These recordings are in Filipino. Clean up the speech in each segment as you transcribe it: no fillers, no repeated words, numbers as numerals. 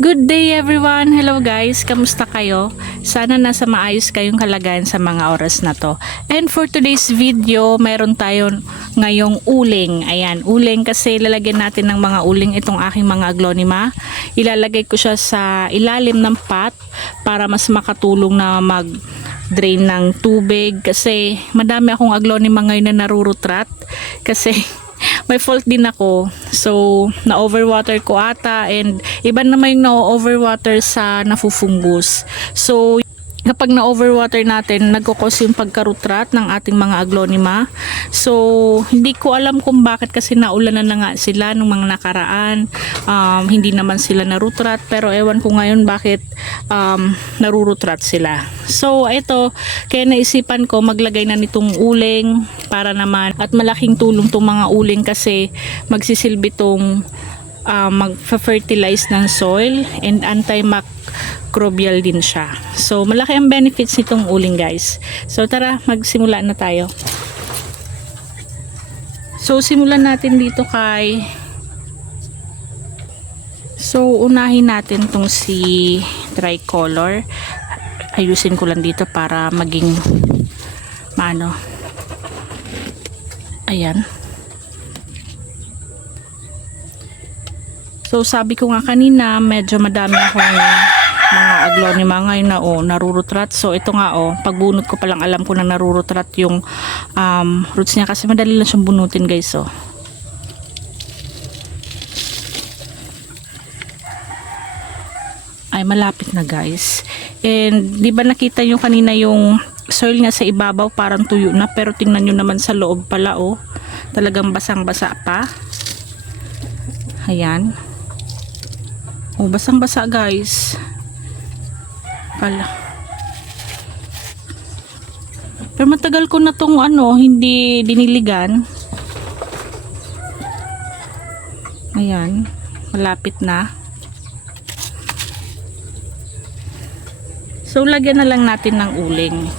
Good day everyone! Hello guys! Kamusta kayo? Sana nasa maayos kayong kalagayan sa mga oras na to. And for today's video, mayroon tayo ngayong uling. Ayan, uling kasi lalagyan natin ng mga uling itong aking mga aglonema. Ilalagay ko siya sa ilalim ng pot para mas makatulong na mag-drain ng tubig. Kasi madami akong aglonema ngayon na narurutrat. Kasi may fault din ako. So, na-overwater ko ata and iba naman yung na-overwater sa nafufungus. So, kapag na-overwater natin, nagkukos yung pagkarutrat ng ating mga aglonema. So, hindi ko alam kung bakit kasi naulanan na nga sila nung mga nakaraan. Hindi naman sila narutrat pero ewan ko ngayon bakit narurutrat sila. So, ito, kaya naisipan ko maglagay na nitong uling para naman at malaking tulong tong mga uling kasi magsisilbi tong mag-fertilize ng soil and antimicrobial din siya. So, malaki ang benefits nitong uling guys. So, tara, magsimula na tayo. So, simulan natin dito kay... So, unahin natin tong si tricolor. Ayusin ko lang dito para maging maano. Ayan. So, sabi ko nga kanina, medyo madami akong mga aglonema ngayon na narurutrat. So, ito nga pagbunot ko palang alam ko na narurutrat yung roots niya kasi madali lang siyang bunutin guys. Ay, malapit na guys. And, di ba nakita nyo kanina yung soil niya sa ibabaw parang tuyo na pero tingnan nyo naman sa loob pala talagang basang-basa pa. Ayan. Basang-basa guys. Kala. Pero matagal ko na tong hindi diniligan. Ayan. Malapit na. So, lagyan na lang natin ng uling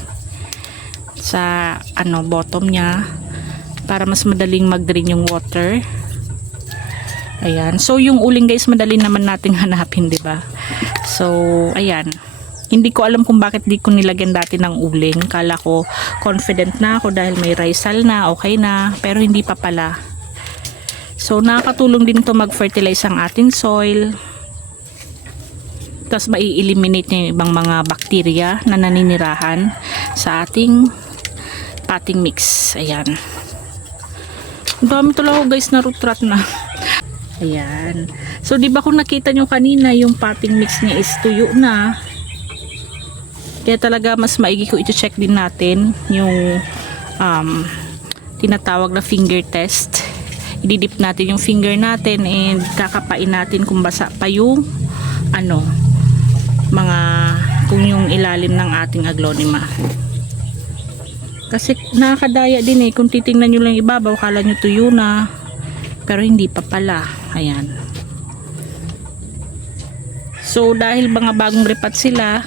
sa bottom niya para mas madaling mag-drain yung water. Ayan. So, yung uling guys, madali naman nating hanapin, di ba? So, ayan. Hindi ko alam kung bakit di ko nilagyan dati ng uling. Kala ko confident na ako dahil may risal na, okay na. Pero hindi pa pala. So, nakakatulong din to mag-fertilize ang ating soil. Tapos, mai-eliminate niya yung ibang mga bacteria na naninirahan sa ating potting mix. Ayan. Ang dami talaga guys na rutrat na. Ayan. So, di ba kung nakita nyo kanina, yung potting mix niya is tuyo na. Kaya talaga mas maigi ko i-check din natin yung tinatawag na finger test. Ididip natin yung finger natin and kakapain natin kung basa pa yung kung yung ilalim ng ating aglonema. Kasi nakakadaya din kung titingnan nyo lang ibabaw, kala nyo tuyo na. Pero hindi pa pala. Ayan. So, dahil mga bagong ripat sila,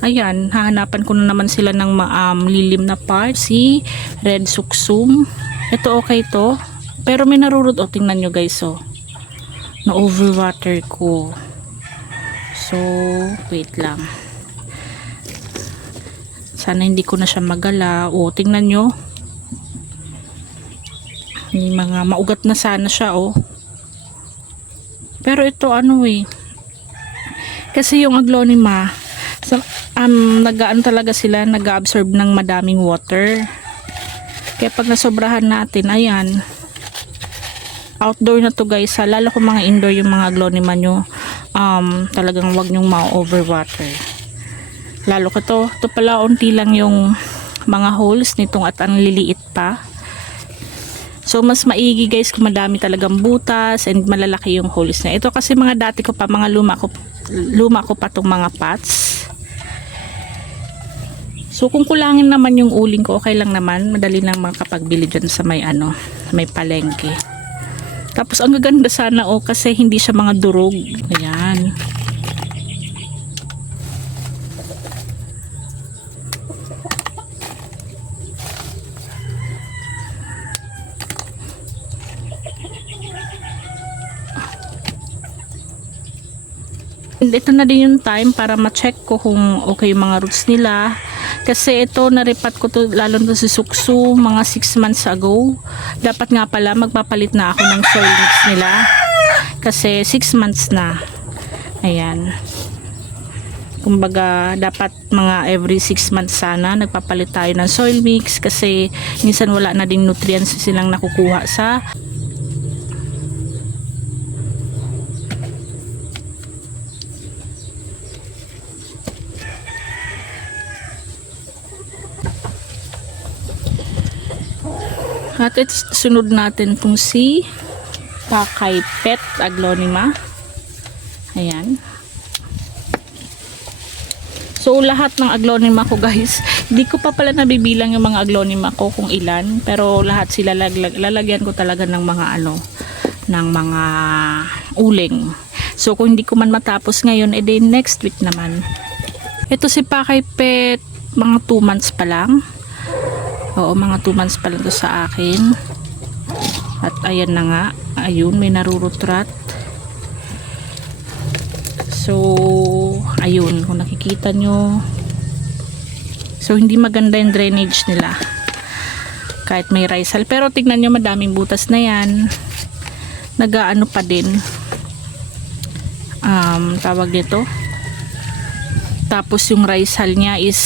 ayan, hahanapan ko na naman sila ng lilim na part. Si red suksum. Ito okay to. Pero may narurot. Tingnan nyo guys. Na overwater ko. So, wait lang. Sana hindi ko na siya magala. Tingnan nyo. May mga maugat na sana siya pero ito kasi yung aglonema nagaan talaga sila, nag-absorb ng madaming water. Kaya pag nasobrahan natin, ayan, outdoor na to guys, lalo kung mga indoor yung mga aglonema nyo, talagang wag nyong ma-overwater. Lalo ko to pala unti lang yung mga holes nitong at ang liliit pa. So, mas maigi guys kung madami talagang butas and malalaki yung holes na. Ito kasi mga dati ko pa, mga luma ko pa tong mga pots. So, kung kulangin naman yung uling ko, okay lang naman. Madali lang makapagbili dyan sa may palengke. Tapos, ang gaganda sana kasi hindi siya mga durog. Ayan. And ito na din yung time para ma-check ko kung okay yung mga roots nila. Kasi ito, naripat ko to lalo na si Suksu mga 6 months ago. Dapat nga pala magpapalit na ako ng soil mix nila. Kasi 6 months na. Ayan. Kumbaga, dapat mga every 6 months sana nagpapalit tayo ng soil mix kasi minsan wala na ding nutrients silang nakukuha sa at sunod natin itong si Pakay Pet Aglonema. Ayan. So lahat ng aglonema ko guys, hindi ko pa pala nabibilang yung mga aglonema ko kung ilan, pero lahat sila lalagyan ko talaga ng mga ng mga uling. So kung hindi ko man matapos ngayon, edi next week naman. Ito si Pakay Pet, mga 2 months pa lang. Oo, mga 2 months pa lang to sa akin. At ayan na nga, ayun, may narurutrat. So, ayun, kung nakikita nyo. So, hindi maganda yung drainage nila. Kahit may risal. Pero tignan nyo, madaming butas na yan. Nagaano pa din. Tawag dito. Tapos yung risal niya is,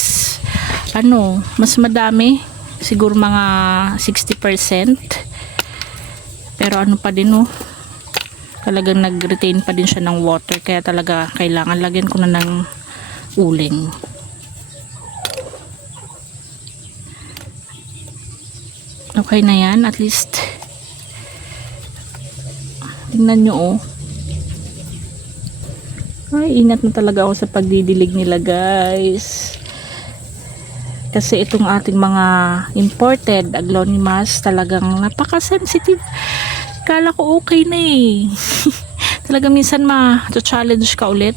mas madami. Siguro mga 60%. Pero pa din, talagang nag-retain pa din siya ng water, kaya talaga kailangan lagyan ko na ng uling. Okay na yan, at least tingnan nyo ay ingat na talaga ako sa pagdidilig nila guys, kasi itong ating mga imported aglonemas talagang napaka-sensitive. Kala ko okay na talaga minsan ma-challenge ka ulit.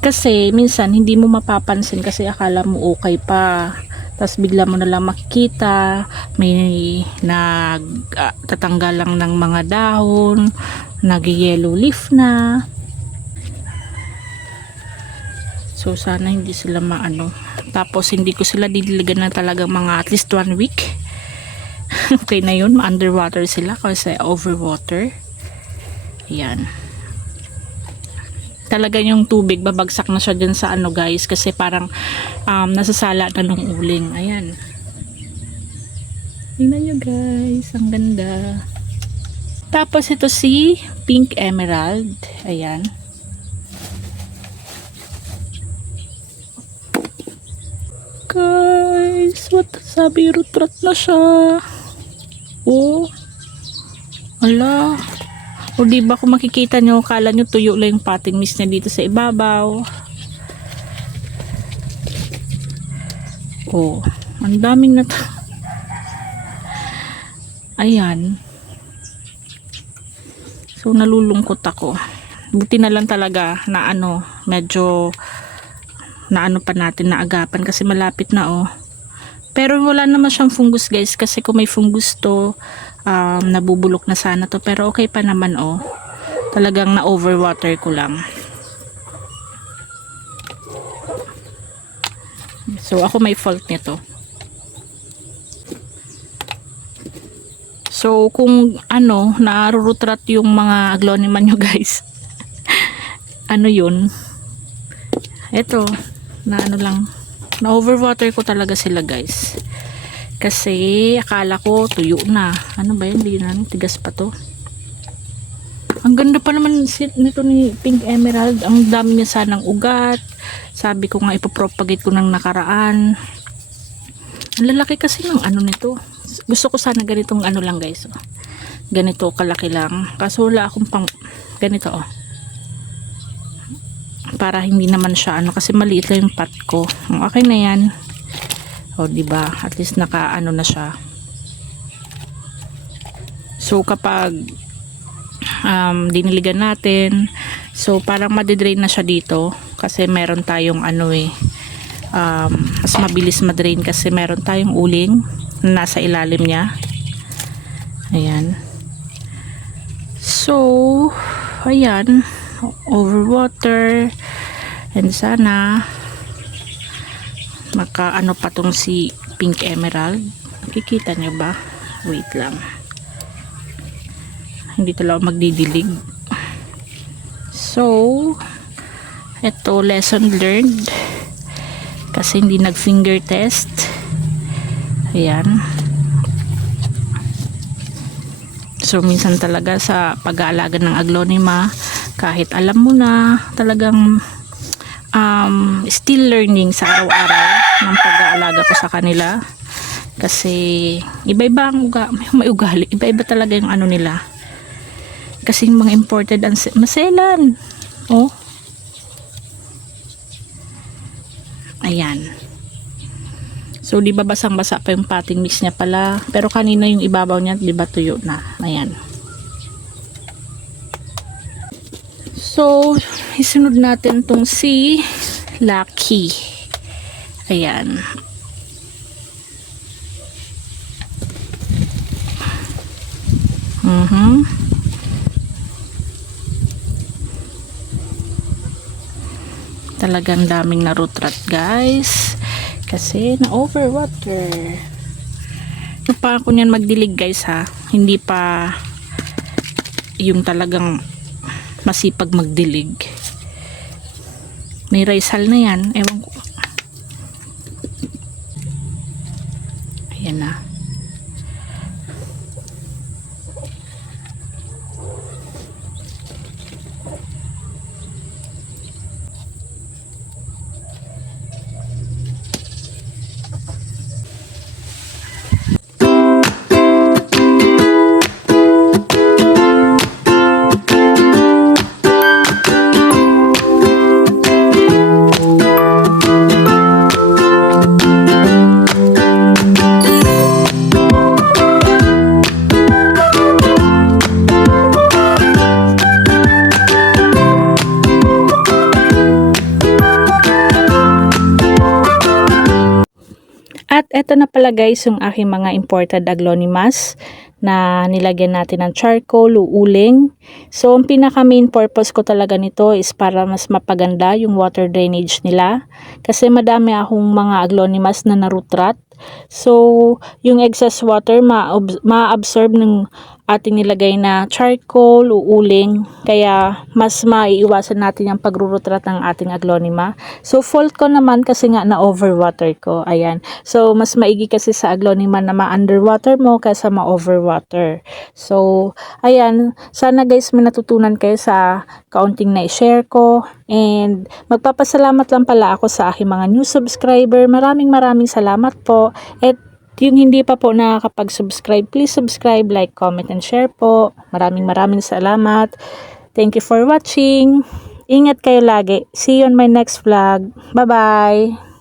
Kasi minsan hindi mo mapapansin kasi akala mo okay pa. Tapos bigla mo na lang makikita may nagtatanggal lang ng mga dahon, nag-yellow leaf na. So sana hindi sila Tapos hindi ko sila didiligan na talaga mga at least 1 week. Okay na yun, underwater sila kasi overwater. Ayan. Talaga yung tubig, babagsak na siya dyan sa guys, kasi parang nasasala na ng uling. Ayan. Tingnan nyo guys, ang ganda. Tapos ito si Pink Emerald. Ayan. Guys, what? Sabi, rutrat na siya. Oh. Ala. O diba kung makikita nyo, kala nyo tuyo lang yung potting mix niya dito sa ibabaw. Oh. Ang daming na ayan. So nalulungkot ako. Buti na lang talaga na medyo na pa natin na agapan kasi malapit na Pero wala naman siyang fungus guys, kasi kung may fungus to nabubulok na sana to, pero okay pa naman talagang na overwater ko lang. So ako may fault nito. So kung narurutrat yung mga aglonema nyo guys, yun, eto na lang, na overwater ko talaga sila guys, kasi akala ko tuyo na. Ano ba yun, di na, tigas pa to. Ang ganda pa naman nito ni Pink Emerald, ang dami niya sanang ugat. Sabi ko nga ipopropagate ko ng nakaraan. Ang lalaki kasi ng nito. Gusto ko sana ganitong lang guys, ganito kalaki lang, kaso wala akong pang ganito para hindi naman siya kasi maliit lang yung pot ko. Okay na yan. Diba? At least naka na siya. So kapag diniligan natin, so parang madidrain na siya dito kasi meron tayong mas mabilis madrain kasi meron tayong uling na nasa ilalim niya. Ayan. So ayan, overwater. And sana maka pa tong si pink emerald. Nakikita nyo ba? Wait lang. Hindi talaga magdidilig. So, ito lesson learned. Kasi hindi nag-finger test. Ayan. So, minsan talaga sa pag-aalaga ng aglonema, kahit alam mo na, talagang still learning sa araw-araw ng pag-aalaga ko sa kanila. Kasi, iba-iba ang may ugali. Iba-iba talaga yung ano nila. Kasi yung mga imported maselan. Oh. Ayan. So, di ba basang-basa pa yung potting mix niya pala. Pero kanina yung ibabaw niya, di ba tuyo na. Ayan. So, isunod natin tong si Lucky. Ayan. Talagang daming na root rot, guys. Kasi na overwater. Pa ako niyan magdilig, guys, ha. Hindi pa yung talagang masipag magdilig. May rice hull na yan. Ewan ko. Ayan na. At eto na pala, guys, yung aking mga imported aglonemas na nilagyan natin ng charcoal, uuling. So, ang pinaka main purpose ko talaga nito is para mas mapaganda yung water drainage nila. Kasi madami akong mga aglonemas na naroot rot. So, yung excess water ma-absorb ng ating nilagay na charcoal, uuling. Kaya, mas maiiwasan natin yung pagrurutrat ng ating aglonema. So, fault ko naman kasi nga na overwater ko. Ayan. So, mas maigi kasi sa aglonema na ma-underwater mo kaysa ma-overwater. So, ayan. Sana, guys, may natutunan kayo sa kaunting na i-share ko. And, magpapasalamat lang pala ako sa aking mga new subscriber. Maraming salamat po. At yung hindi pa po nakakapag-subscribe, please subscribe, like, comment, and share po. Maraming salamat. Thank you for watching. Ingat kayo lagi. See you on my next vlog. Bye-bye.